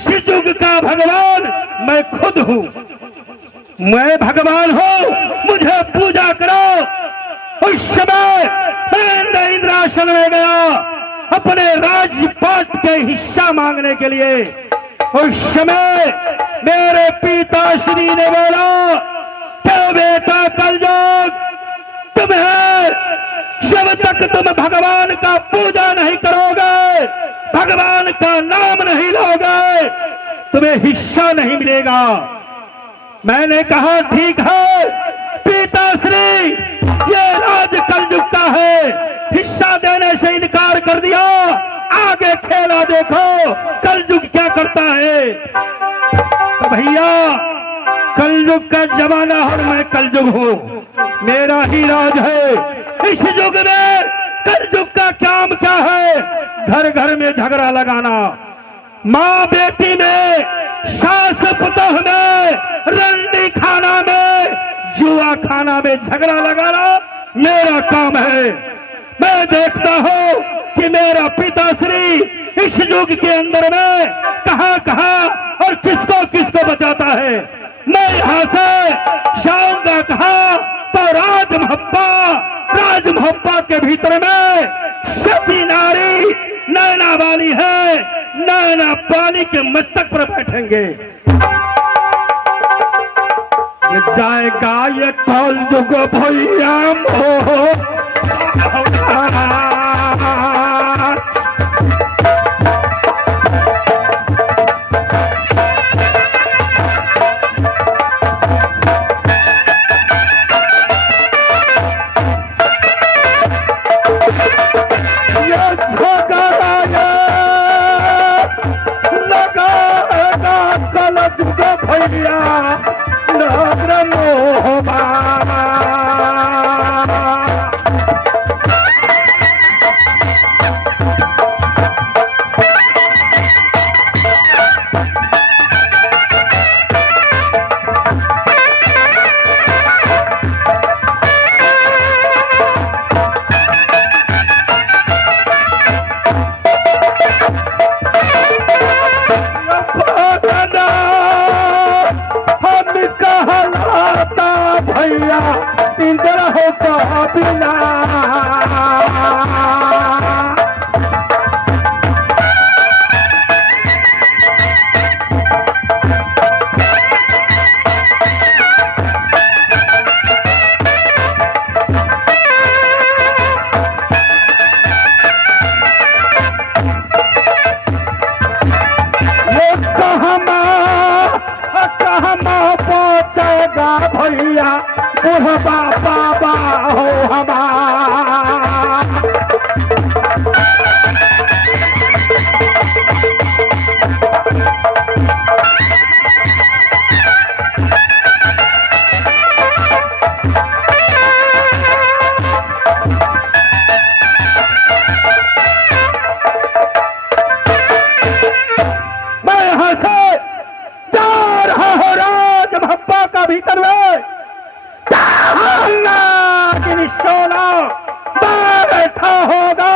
इस युग का भगवान मैं खुद हूँ। मैं भगवान हूँ, मुझे पूजा करो। उस समय मैं इंद्रासन में गया अपने राजपाट के हिस्सा मांगने के लिए। उस समय मेरे पिताश्री ने बोला कि बेटा कलयुग तुम्हें जब तक तुम भगवान का पूजा नहीं करोगे, भगवान का नाम नहीं लोगे, तुम्हें हिस्सा नहीं मिलेगा। मैंने कहा ठीक है पिताश्री, ये राज कलयुग का है, हिस्सा देने से इनकार कर दिया। आगे खेला देखो कलयुग क्या करता है। तो भैया कलयुग का जमाना और मैं कलयुग हूँ, मेरा ही राज है। इस युग में कलयुग का काम क्या है? घर घर में झगड़ा लगाना, माँ बेटी में, सास पुतोह में, रंडी खाना में, जुआ खाना में झगड़ा लगाना मेरा काम है। मैं देखता हूँ कि मेरा पिताश्री इस युग के अंदर में कहां कहां और किसको किसको बचाता है। मैं यहां से जाऊंगा कहां? तो राजमहब्बा के भीतर में सती नारी नैना वाली है, नैना पानी के मस्तक पर बैठेंगे। ये जाएगा ये कलयुग भैया मोह इंद्र हो बिना पहुंचेगा भैया बुढ़बा बाबा हो हमारा। मैं यहां से जा रहा हूं राजमहब्बा का भीतर में सोना बैठा होगा,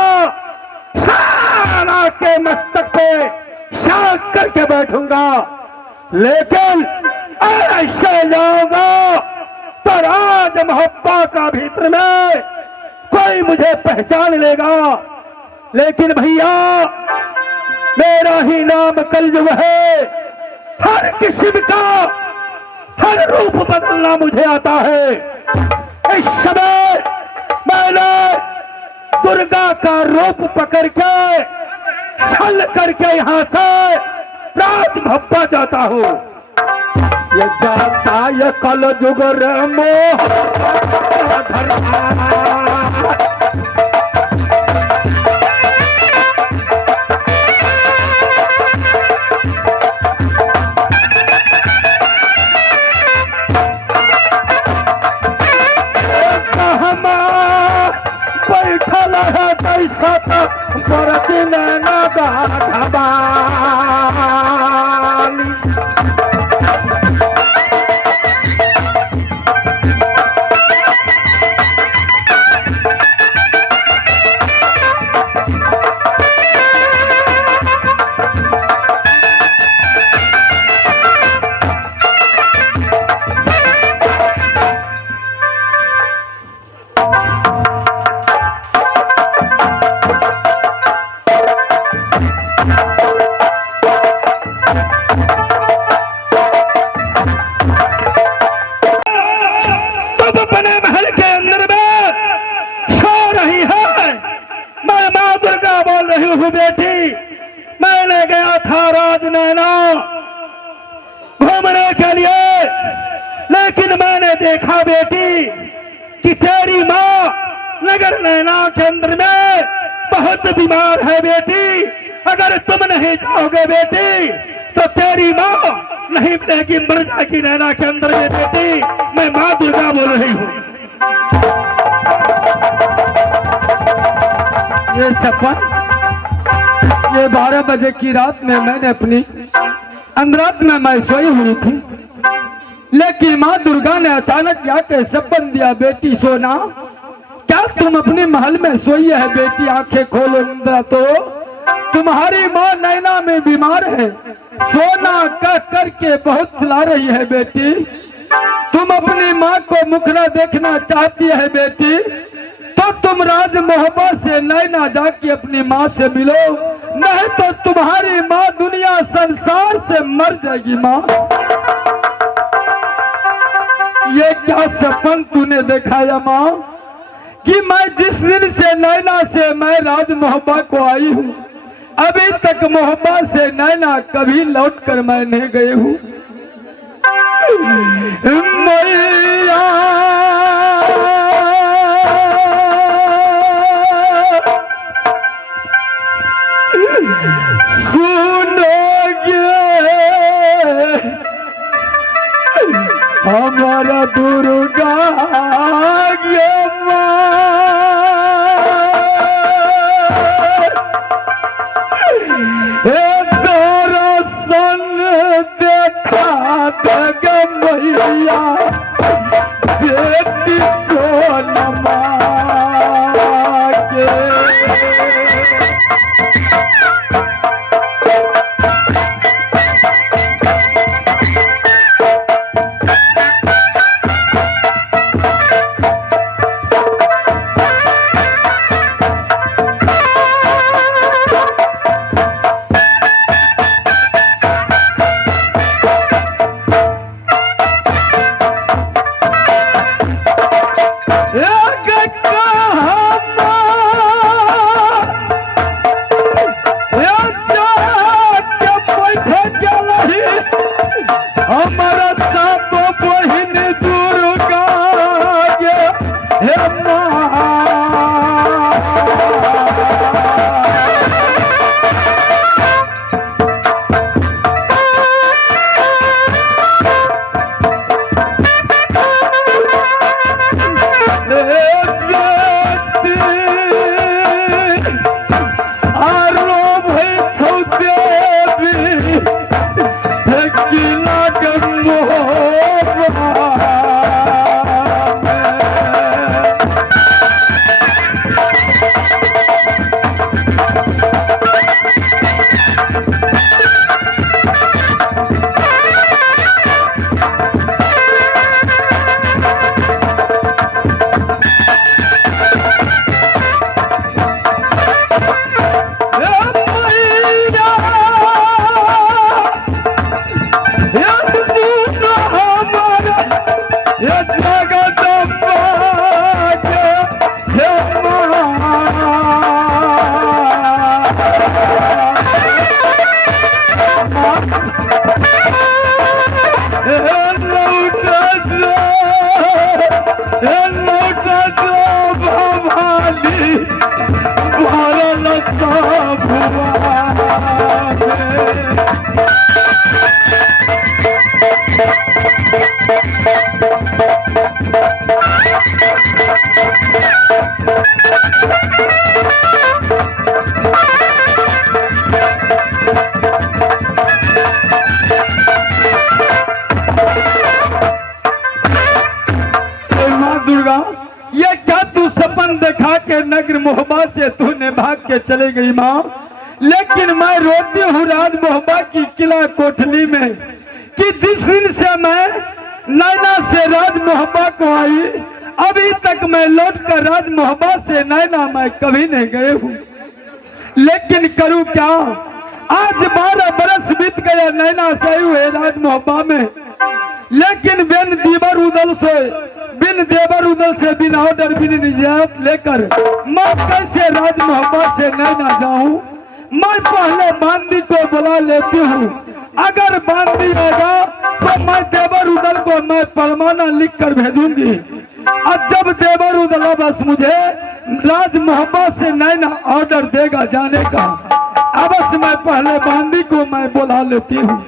सारा के मस्तक पे शाक करके बैठूंगा। लेकिन ऐसे जाऊंगा तो राजमहब्बा का भीतर में कोई मुझे पहचान लेगा। लेकिन भैया मेरा ही नाम कलयुग है, हर किस्म का हर रूप बदलना मुझे आता है। इस समय मैंने दुर्गा का रूप पकड़ के छल करके यहां से राजमहब्बा जाता हूं। ये जाता ये कलयुग रे मोह बैठल है कैसा बरती नैना ढबाली। था राज नैना घूमने के लिए, लेकिन मैंने देखा बेटी कि तेरी माँ नगर नैना के अंदर में बहुत बीमार है बेटी। अगर तुम नहीं जाओगे बेटी तो तेरी माँ नहीं मिलेगी, मर जाएगी नैना के अंदर में बेटी। मैं माँ दुर्गा बोल रही हूँ। ये सपन, ये 12 बजे की रात में मैंने अपनी अंधरात में मैं सोई हुई थी, लेकिन माँ दुर्गा ने अचानक आके सपन दिया, बेटी सोना क्या तुम अपने महल में सोई है बेटी? आंखें खोलो इंद्रा, तो तुम्हारी माँ नैना में बीमार है, सोना कह करके बहुत चिल्ला रही है बेटी। तुम अपनी माँ को मुखरा देखना चाहती है बेटी, तो तुम राज मोहब्बा से नैना जाके अपनी माँ से मिलो, नहीं तो तुम्हारी माँ दुनिया संसार से मर जाएगी। माँ ये क्या सपन तूने दिखाया माँ कि मैं जिस दिन से नैना से मैं राज मोहब्बा को आई हूँ, अभी तक मोहब्बा से नैना कभी लौट कर मैं नहीं गई हूँ। मैया सुनोगे हमारा दुर्गा गे दर्शन देखा देग मैया बेटी सोनमा के। ये क्या तू सपन दिखा के नगर मोहब्बा से तूने भाग के चले गई माँ, लेकिन मैं रोती हूँ राज मोहब्बा की किला कोठली में कि जिस दिन से मैं नैना से राज मोहब्बा को आई, अभी तक मैं लौट कर राज मोहब्बा से नैना मैं कभी नहीं गए हूँ। लेकिन करूँ क्या, आज 12 बरस बीत गया नैना से हुए राज मोहब्बा में, लेकिन बिन देवर उदल से बिन ऑर्डर बिन इजाजत लेकर मैं कैसे राज मोहब्बा से नैना जाऊं। मैं पहले बांदी को बुला लेती हूँ। अगर बांदी आएगा तो मैं देवर उदल को मैं परमाना लिख कर भेजूंगी। और जब देवर उदला बस मुझे राज मोहब्बत से नैना ऑर्डर देगा जाने का, अवश्य मैं पहले बांदी को मैं बुला लेती हूँ।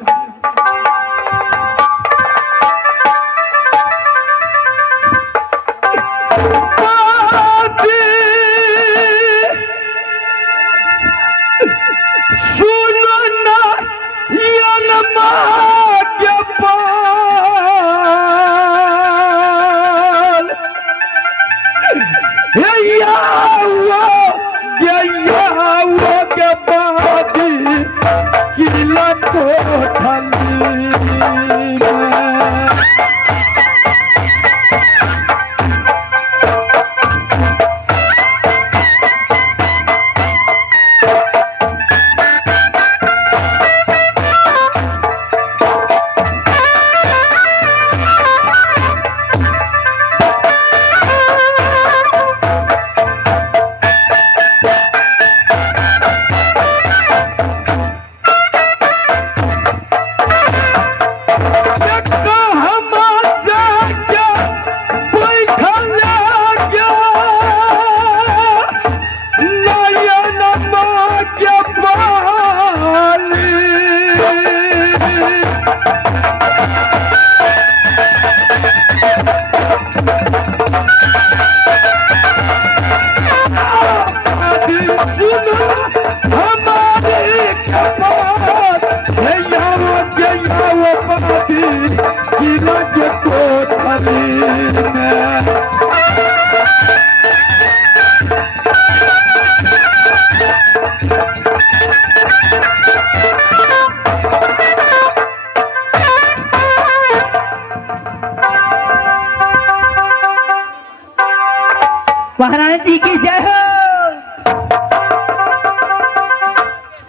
महाराज जी की जय हो।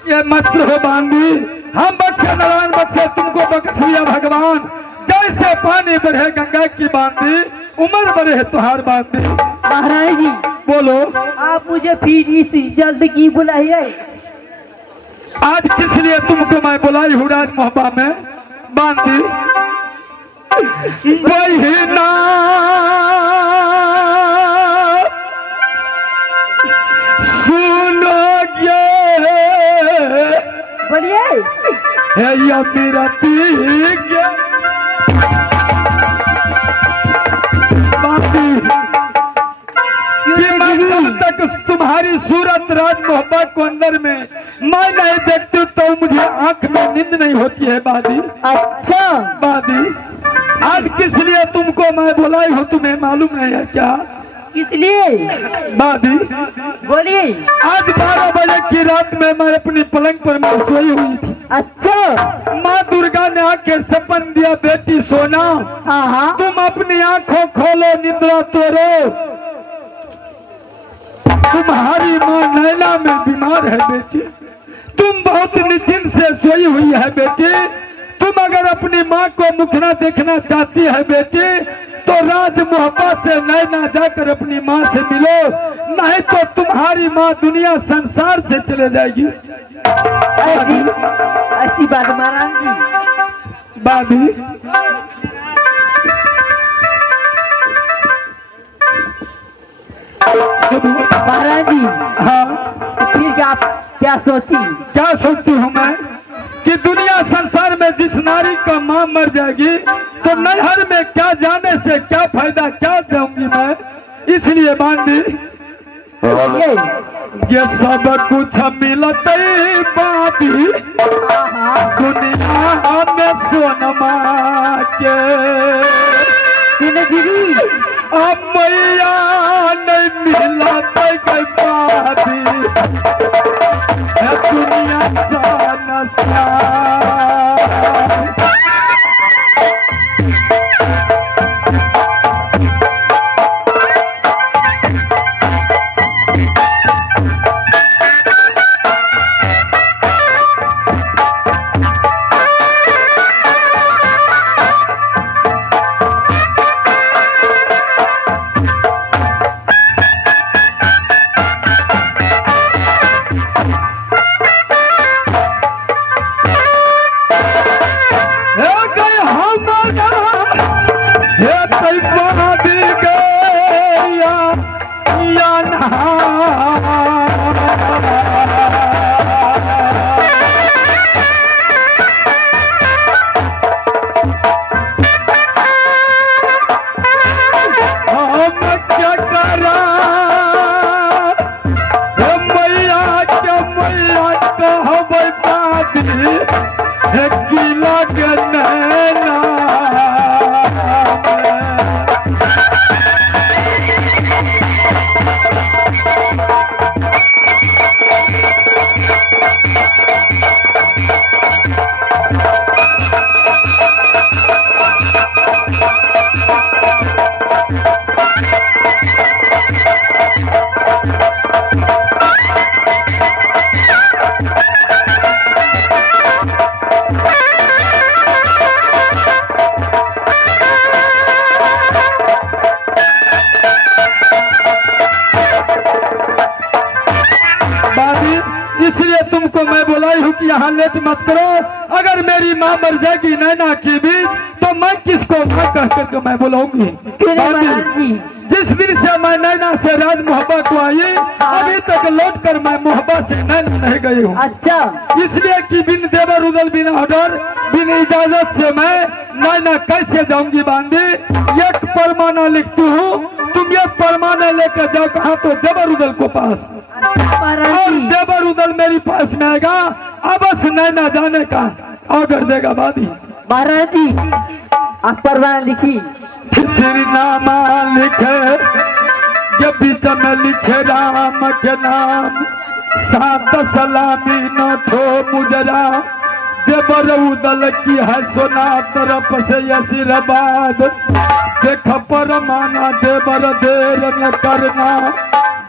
ये मस्त हो बांदी, हम बख्शे नारायण बख्शे तुमको बख्श लिया भगवान। जैसे पानी बढ़े गंगा की बांदी, उम्र बढ़े है तुहार बांदी। महाराज जी बोलो, आप मुझे फिर इस जल्द की बुलाइए। आज किस लिए तुमको मैं बुलाई हूँ राज मोहब्बा में बांदी? वही ना सुनोगे बोलिए। है या मेरा पीक कि मैं जब तक तुम्हारी सूरत राज मोहब्बत को अंदर में मैं नहीं देखती तो मुझे आंख में नींद नहीं होती है बादी। अच्छा बादी, आज किस लिए तुमको मैं बुलाई हूँ तुम्हें मालूम नहीं है क्या? किस लिए? बादी, बोलिए। आज 12 बजे की रात में मैं अपनी पलंग पर मैं सोई हुई थी। अच्छा। माँ दुर्गा ने आके सपन दिया, बेटी सोना हाँ हाँ। तुम अपनी आंखों खोलो, निद्रा तोड़ो। तुम्हारी माँ नैना में बीमार है बेटी, तुम बहुत निश्चिंत से सोई हुई है बेटी। तुम अगर अपनी माँ को मुखना देखना चाहती है बेटी तो राज मोहब्बत से नैना जाकर अपनी माँ से मिलो, नहीं तो तुम्हारी माँ दुनिया संसार से चले जाएगी। ऐसी बात महाराज जी। बादी, महाराज जी, हाँ फिर आप क्या सोची? क्या सोचती हूँ मैं कि दुनिया संसार में जिस नारी का माँ मर जाएगी तो नैहर में क्या जाने से क्या फायदा, क्या जाऊंगी मैं। इसलिए बांधी ये सब कुछ मिलते बादी दुनिया में सोनमा के अब मैया नहीं मिलते गई बादी दुनिया सा नसा। बादी है की लगे नैना इसलिए तुमको मैं बोलाई हूँ कि यहाँ लेट मत करो। अगर मेरी माँ मर जाएगी नैना के बीच तो मैं किसको माँ कह करके मैं बुलाऊंगी। जिस दिन से मैं नैना से राज मोहब्बत को आई अभी तक लौट कर मैं मोहब्बत से नैना नहीं गई हूँ। अच्छा, इसलिए कि बिन देवर उदल बिन ऑर्डर बिन इजाजत से मैं नैना कैसे जाऊंगी बांधी। एक परमाना लिखती हूँ, तुम ये परमाना लेकर जाओ कहा तो देवर उदल को पास और देवर उदल मेरे पास में आएगा। अब बस नैना जाने का ऑर्डर देगा बादी। महाराज जी आप परवाना लिखी। श्रीनामा लिखे ये बीच में लिखे राम के नाम सात सलामी न ठो मुजरा देवर उदल की है सोना तरफ से आशीर्वाद देख परमाना देवर देर न करना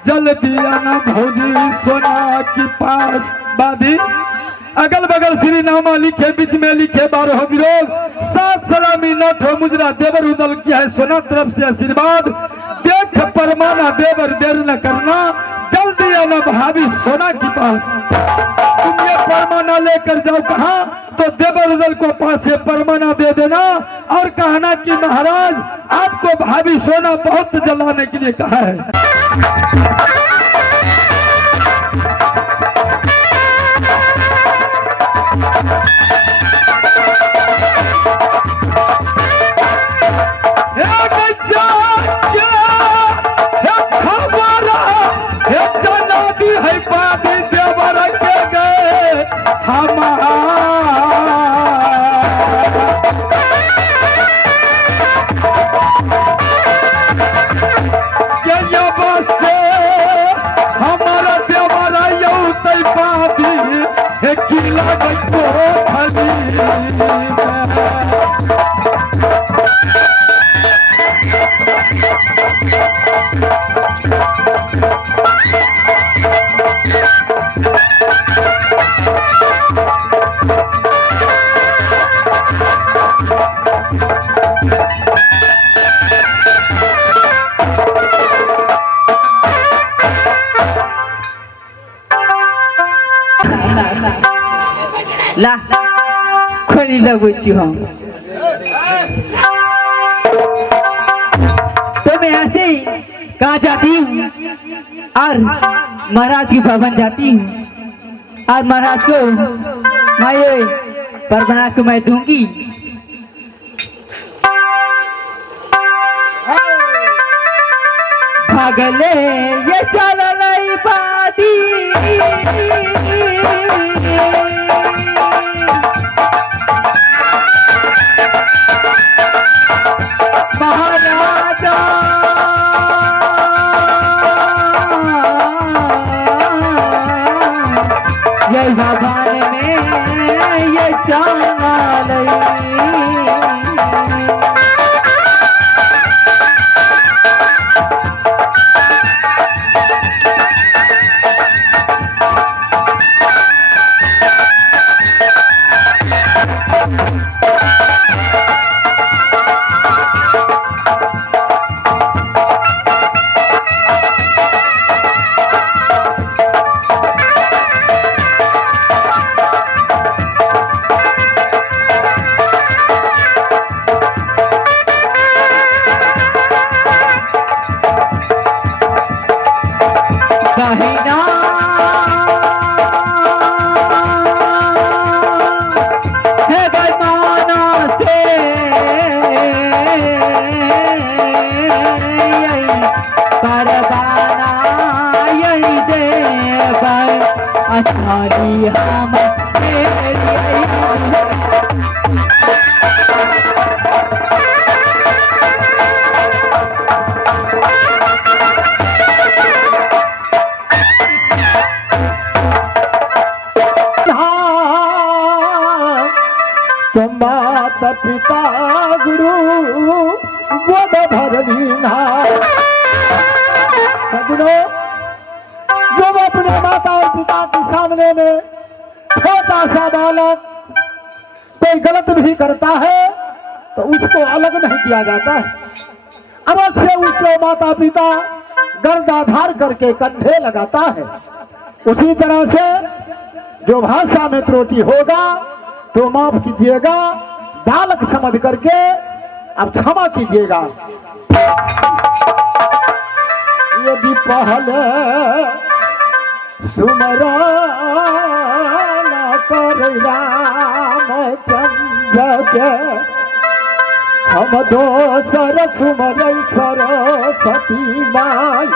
जल्दी आना भौजी सोना की पास। बादी अगल बगल श्रीनामा लिखे बीच में लिखे 12 विरोध सात सलामी नठ हो मुजरा देवर उदल की है सोना तरफ से आशीर्वाद देख परमाना देवर देर न करना जल्दी आना भाभी सोना की पास। तुम ये परमाना लेकर जाओ कहा तो देवर उदल को पास से परमाना दे देना और कहना कि महाराज आपको भाभी सोना बहुत जलाने के लिए कहा है। ला खोली लगुची हम तो मैं ऐसे ही कहाँ जाती हूँ और महाराज की भवन जाती हूँ और महाराज को मैं ये परमाना को मैं दूंगी। भागले ये चल लाई बादी महाराजा ये भगवान में ये जाना मेरी आई। माता पिता गुरु गोद भरनी ना सजनों, जब अपने माता और पिता के सामने में छोटा सा बालक कोई गलत भी करता है तो उसको अलग नहीं किया जाता है। अवश्य उसके माता पिता गर्दाधार करके कंधे लगाता है। उसी तरह से जो भाषा में त्रुटि होगा तो माफ कीजिएगा, बालक समझ करके अब क्षमा कीजिएगा। यदि पहले सुमरन कर रामचंद्र के, हम दोसर सुमरन सरस्वती माई,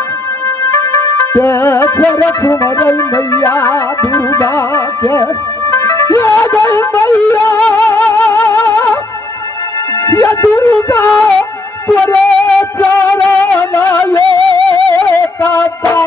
तेसर सुमरन मैया दुर्गा के। या गई मैया या दुर्गा तेरे चरण ले काटा।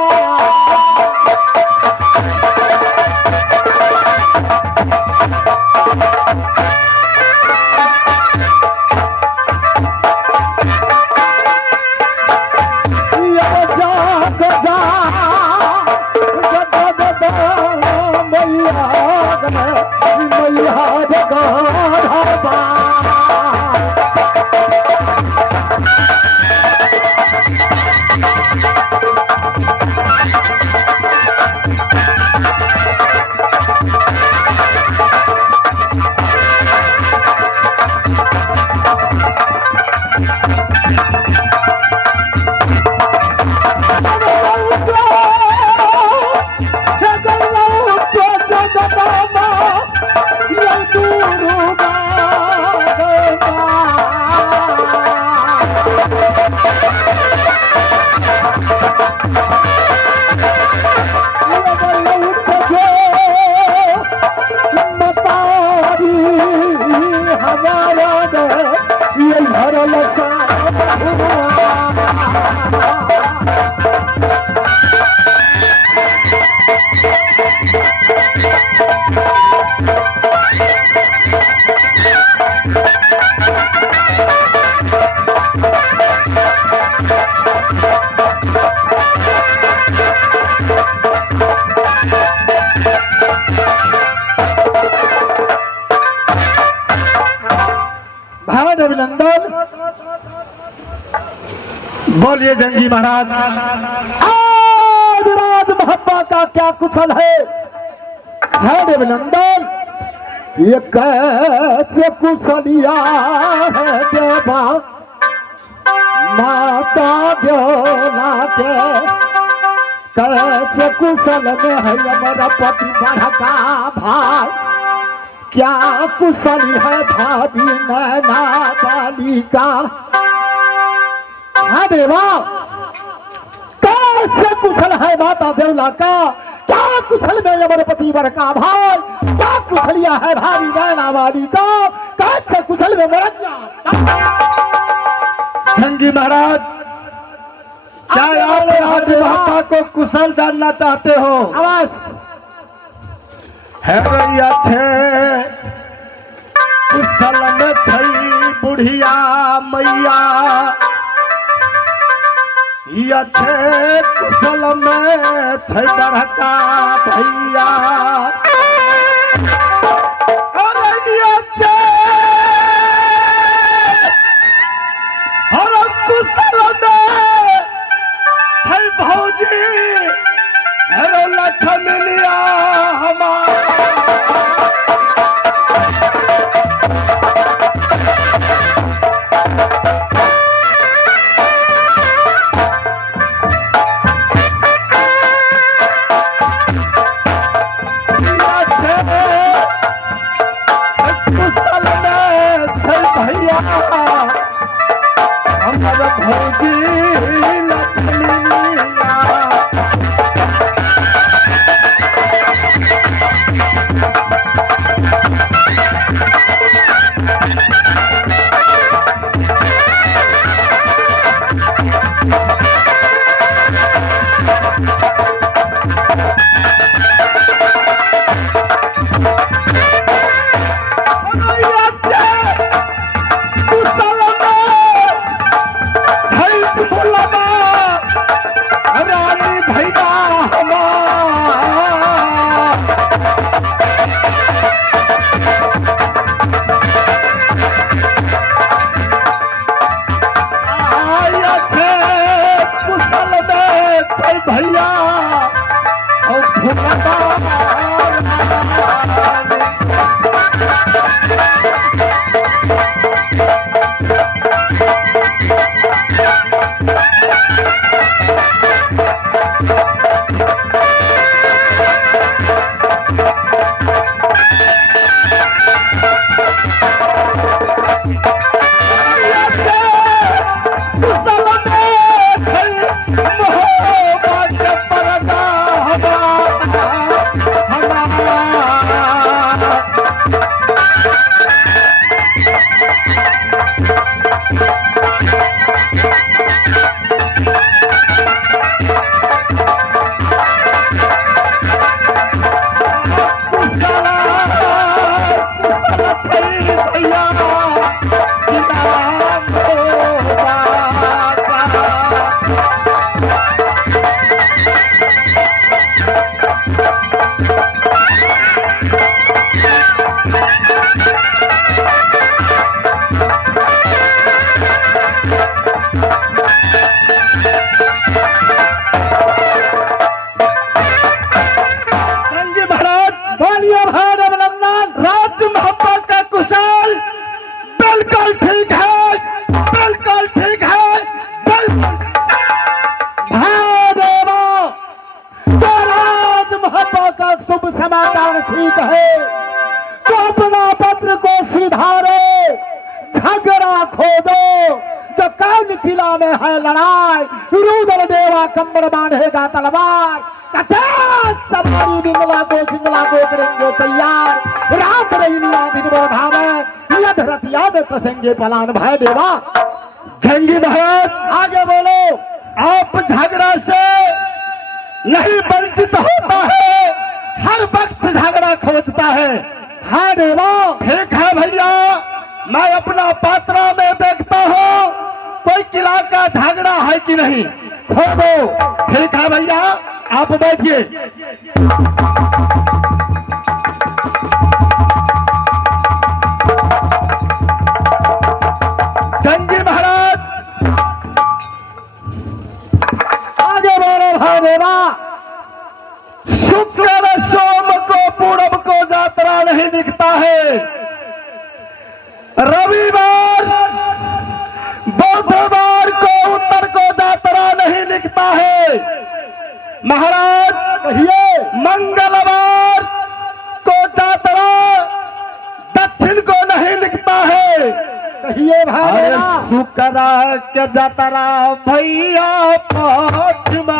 भारत अभिनंदन। बोलिए जंगी महाराज। आज राज मोहब्बा का क्या कुशल है भारत अभिनंदन। ये कैसे कुशलिया है देवा माता देवना के, कैसे कुशल में है हमारा पति बड़का भाई। क्या कुशली है भाभी नैना बालिका। हाँ देवा, कैसे कुशल है माता देवला का, क्या कुशल में यमरपति बड़का भाई। क्या कुशलिया है भाभी नैना बालिका, कैसे कुशल में मरतिया। जंगी महाराज, क्या आप राज महात्मा को कुशल जानना चाहते हो? अवश्य। है भैया छे कुशल में छई बुढ़िया मैया, या छे कुशल में छई बड़का भैया। अरे या छे हर कुशल में छई भौजी, हेरो लक्ष्मणिया हमारा। मिथिला में है लड़ाई, रुदल देवा कंबल बांधेगा तलवार, कचाक सवारी बिंगला को करेंगे तैयार, रात रही दिन धामे यद रतिया में कसेंगे पलान भाई देवा। जंगी महाराज आगे बोलो। आप झगड़ा से नहीं वंचित होता है, हर वक्त झगड़ा खोजता है। हाँ देवा। ठीक है भैया, मैं अपना पात्रा में देखता हूँ कोई किला का झगड़ा है कि नहीं, खो दो। ठीक है भैया, आप बैठिए। जंगी महाराज आगे बोलो भाई देवा। शुक्र सोम को पूरब को यात्रा नहीं दिखता है, रविवार बुधवार को उत्तर को यात्रा नहीं लिखता है। महाराज कहिए। मंगलवार को यात्रा दक्षिण को नहीं लिखता है। कहिए भाई अरे देवा। शुक्र के यात्रा भैया पश्चिम